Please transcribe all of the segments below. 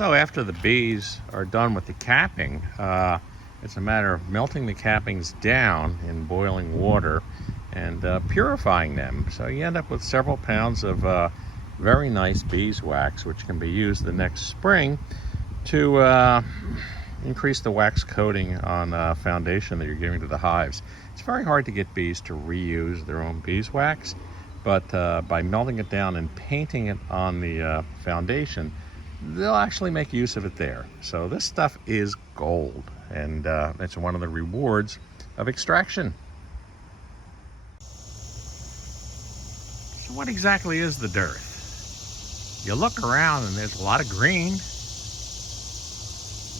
So after the bees are done with the capping, it's a matter of melting the cappings down in boiling water and purifying them. So you end up with several pounds of very nice beeswax, which can be used the next spring to increase the wax coating on foundation that you're giving to the hives. It's very hard to get bees to reuse their own beeswax, but by melting it down and painting it on the foundation, they'll actually make use of it there. So this stuff is gold, and it's one of the rewards of extraction. So what exactly is the dearth? You look around and there's a lot of green.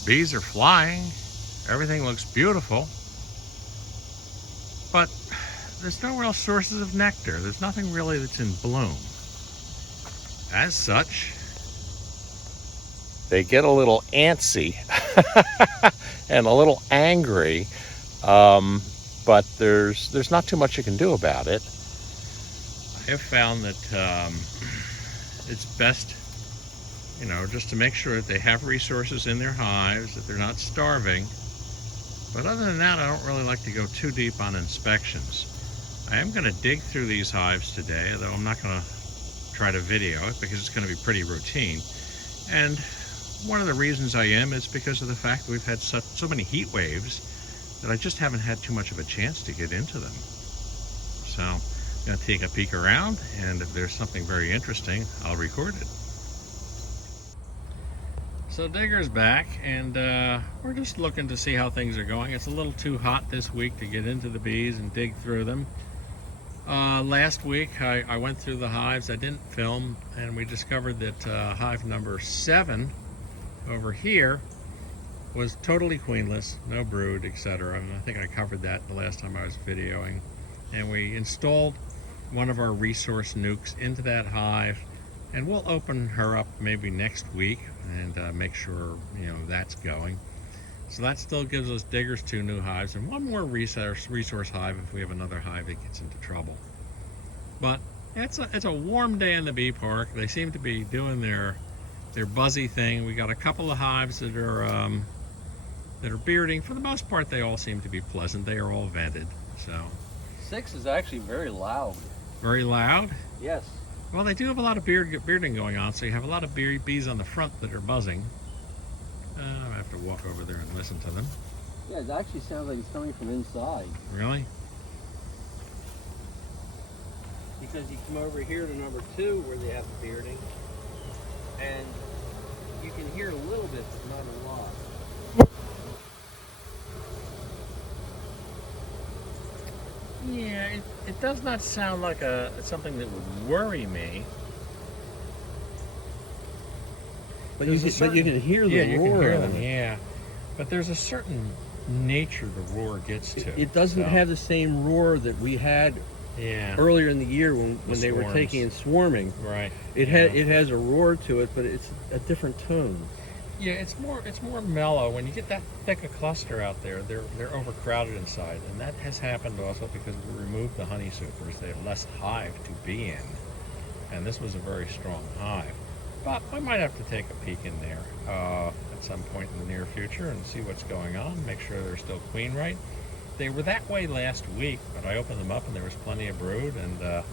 Bees are flying. Everything looks beautiful. But there's no real sources of nectar. There's nothing really that's in bloom. As such, they get a little antsy and a little angry, but there's not too much you can do about it. I have found that it's best, just to make sure that they have resources in their hives, that they're not starving. But other than that, I don't really like to go too deep on inspections. I am going to dig through these hives today, though I'm not going to try to video it because it's going to be pretty routine. And one of the reasons I am is because of the fact that we've had so many heat waves that I just haven't had too much of a chance to get into them. So I'm going to take a peek around, and if there's something very interesting, I'll record it. So Digger's back, and we're just looking to see how things are going. It's a little too hot this week to get into the bees and dig through them. Last week I went through the hives. I didn't film, and we discovered that hive number 7 over here was totally queenless, no brood, etc. I think I covered that the last time I was videoing. And we installed one of our resource nukes into that hive, and we'll open her up maybe next week and make sure that's going. So that still gives us Digger's 2 new hives and one more resource hive if we have another hive that gets into trouble. But it's a warm day in the bee park. They seem to be doing their buzzy thing. We got a couple of hives that are bearding. For the most part, they all seem to be pleasant. They are all vented. So 6 is actually very loud. Very loud? Yes. Well, they do have a lot of bearding going on, so you have a lot of bees on the front that are buzzing. I have to walk over there and listen to them. Yeah, it actually sounds like it's coming from inside. Really? Because you come over here to number 2 where they have the bearding, and you can hear a little bit, but not a lot. Yeah, it does not sound like something that would worry me. But you can hear the roar. You can hear them, yeah. But there's a certain nature the roar gets to. It doesn't have the same roar that we had earlier in the year when they were taking and swarming. Right. It has a roar to it, but it's a different tone. Yeah, it's more mellow. When you get that thick a cluster out there, they're overcrowded inside, and that has happened also because we removed the honey supers. They have less hive to be in, and this was a very strong hive. But I might have to take a peek in there at some point in the near future and see what's going on, make sure they're still queen right. They were that way last week, but I opened them up and there was plenty of brood and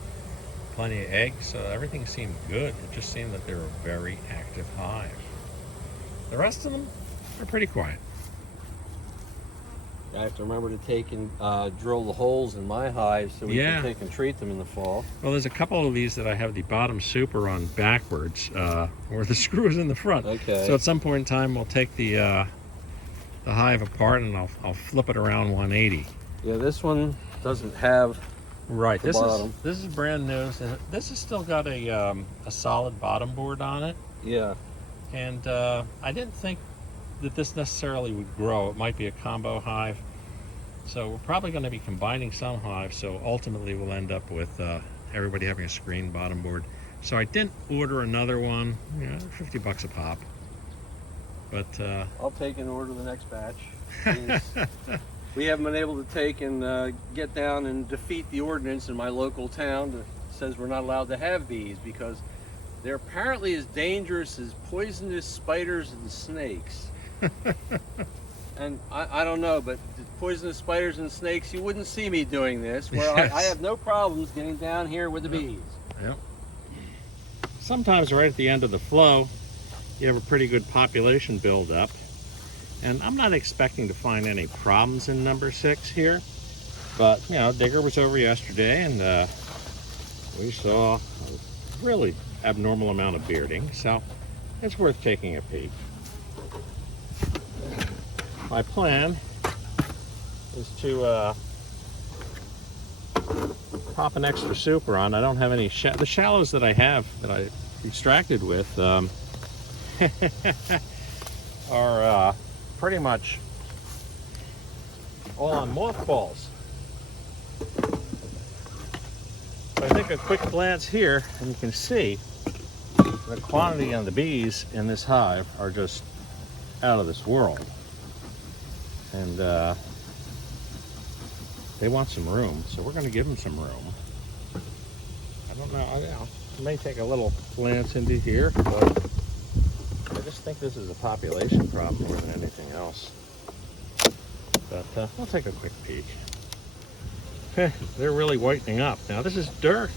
plenty of eggs, so everything seemed good. It just seemed that they were a very active hive. The rest of them are pretty quiet. I have to remember to take and drill the holes in my hives so we can take and treat them in the fall. Well, there's a couple of these that I have the bottom super on backwards, where the screw is in the front. Okay. So at some point in time, we'll take the hive apart and I'll flip it around 180. Yeah, this one doesn't have the bottom. This is brand new. This has still got a solid bottom board on it. Yeah. And I didn't think that this necessarily would grow. It might be a combo hive. So we're probably going to be combining some hives, so ultimately we'll end up with everybody having a screen bottom board. So I didn't order another one, $50 a pop. But I'll take and order the next batch. We haven't been able to take and get down and defeat the ordinance in my local town that says we're not allowed to have bees because They're apparently as dangerous as poisonous spiders and snakes. And I don't know, but the poisonous spiders and snakes, you wouldn't see me doing this, where Yes. I have no problems getting down here with the bees. Yep. Sometimes right at the end of the flow, you have a pretty good population buildup. And I'm not expecting to find any problems in number 6 here. But, you know, Digger was over yesterday and we saw a really abnormal amount of bearding. So it's worth taking a peek. My plan is to pop an extra super on. I don't have any, the shallows that I have that I extracted with are pretty much all on mothballs. But I think a quick glance here and you can see the quantity on the bees in this hive are just out of this world. And they want some room, so we're going to give them some room. I don't know, I may take a little glance into here, but I just think this is a population problem more than anything else. But we'll take a quick peek. They're really whitening up. Now this is dearth.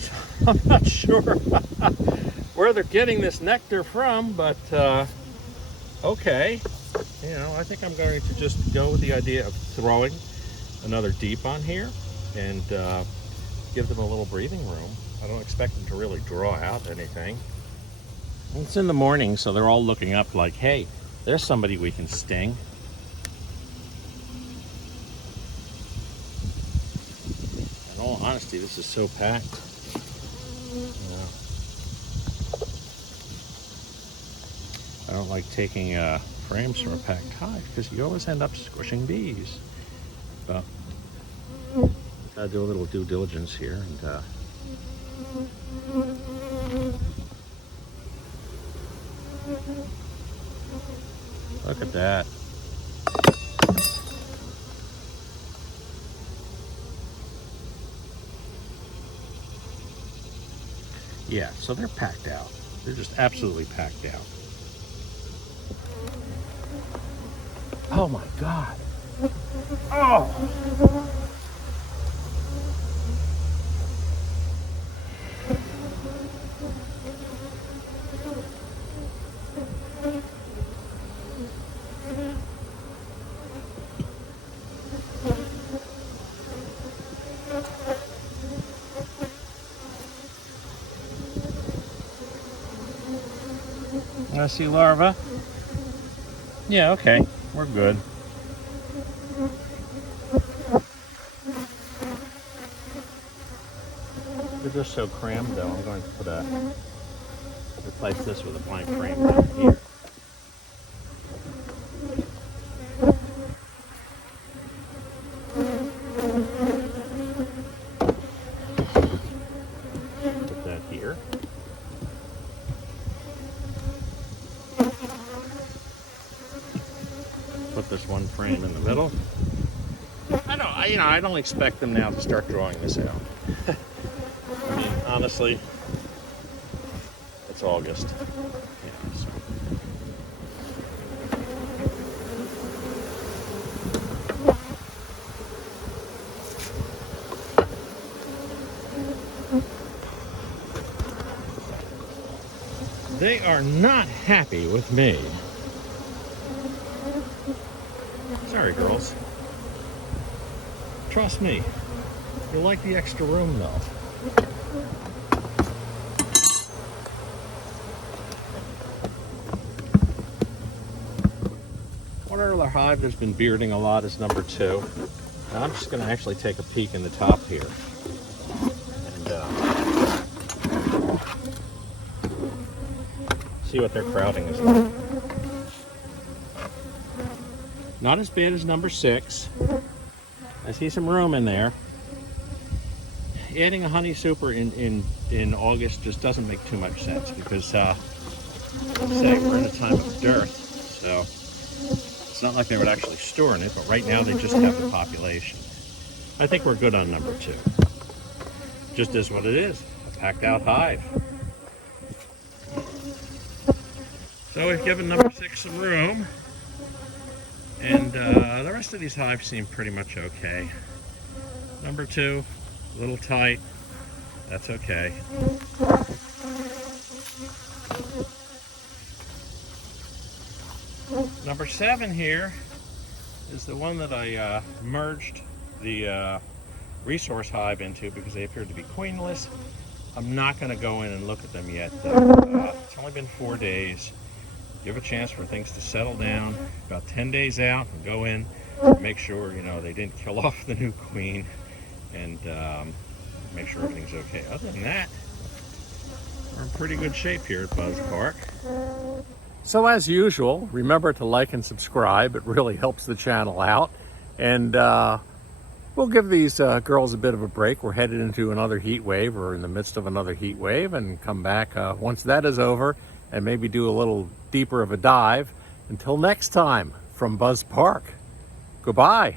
So I'm not sure where they're getting this nectar from, but okay. You know, I think I'm going to just go with the idea of throwing another deep on here and give them a little breathing room. I don't expect them to really draw out anything. It's in the morning, so they're all looking up like, hey, there's somebody we can sting. In all honesty, this is so packed. I don't like taking frames from a packed hive because you always end up squishing bees. But gotta do a little due diligence here and look at that. Yeah, so they're packed out. They're just absolutely packed out. Oh my God. Oh! I see larvae. Yeah, okay, we're good. They're just so crammed though, I'm going to replace this with a blank frame down here. Put that here. Put this one frame in the middle. I don't expect them now to start drawing this out. I mean, honestly, it's August. Yeah, so. They are not happy with me. Sorry, girls. Trust me, you'll like the extra room though. One other hive that's been bearding a lot is number 2. And I'm just going to actually take a peek in the top here. And see what their crowding is like. Not as bad as number 6. I see some room in there. Adding a honey super in August just doesn't make too much sense because, say, we're in a time of dearth, so it's not like they would actually store in it, but right now they just have the population. I think we're good on number 2. Just is what it is, a packed out hive. So we've given number 6 some room, and the rest of these hives seem pretty much okay. Number 2, a little tight. That's okay. Number 7 here is the one that I merged the resource hive into because they appeared to be queenless. I'm not going to go in and look at them yet, though. It's only been 4 days. Give a chance for things to settle down. About 10 days out, and go in, make sure they didn't kill off the new queen, and make sure everything's okay. Other than that, we're in pretty good shape here at Buzz Park. So as usual, remember to like and subscribe. It really helps the channel out. And we'll give these girls a bit of a break. We're headed into another heat wave, or in the midst of another heat wave, and come back once that is over and maybe do a little deeper of a dive. Until next time, from Buzz Park, goodbye.